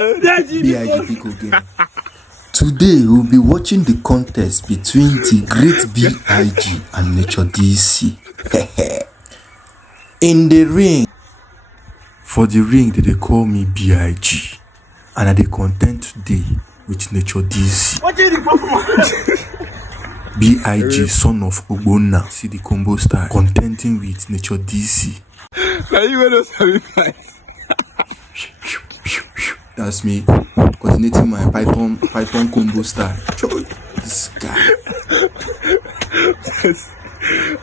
B.I.G. Pico game. Today we'll be watching the contest between the great B.I.G. and Nature DC. In the ring. For the ring, they call me B.I.G. And I dey contend today with Nature DC. What is the B.I.G. son of Ogbonna. See the combo style. Contending with Nature DC. Are you going to sacrifice? That's me coordinating my Python combo style. This guy.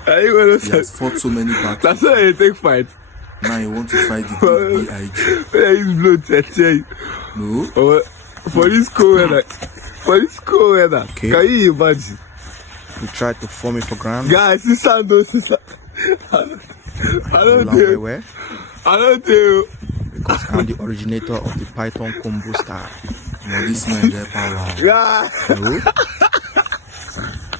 Are you going to He has fought so many battles. That's why you take fight. Now you want to fight the big B.I.G. Where is blood? No. For this cold weather. Okay. Can you imagine? You tried to form me for ground. Guys, this sound I don't do. Where? I don't do. Because I'm the originator of the Python combo style. This man get power. Yeah.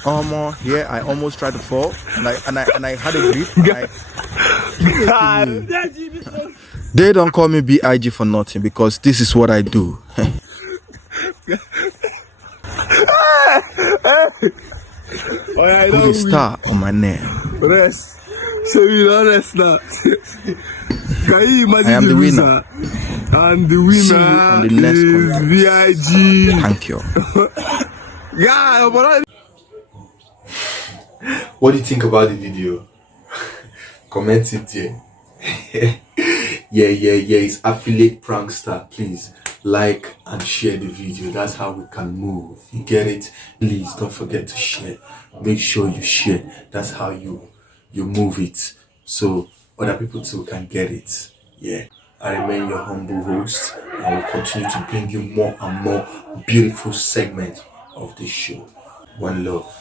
No. Here I almost tried to fall, and I had a grip. They don't call me B.I.G. for nothing because this is what I do. Put a star on my name. Rest. So we don't rest now. Can you imagine? I am the winner. And the winner See you on the next contest. B.I.G. Thank you. Yeah, but what do you think about the video? Comment it there. Yeah. It's affiliate prankster. Please like and share the video. That's how we can move. You get it? Please don't forget to share. Make sure you share. That's how you move it, so other people too can get it. Yeah. I remain your humble host. I will continue to bring you more and more beautiful segments of this show. One love.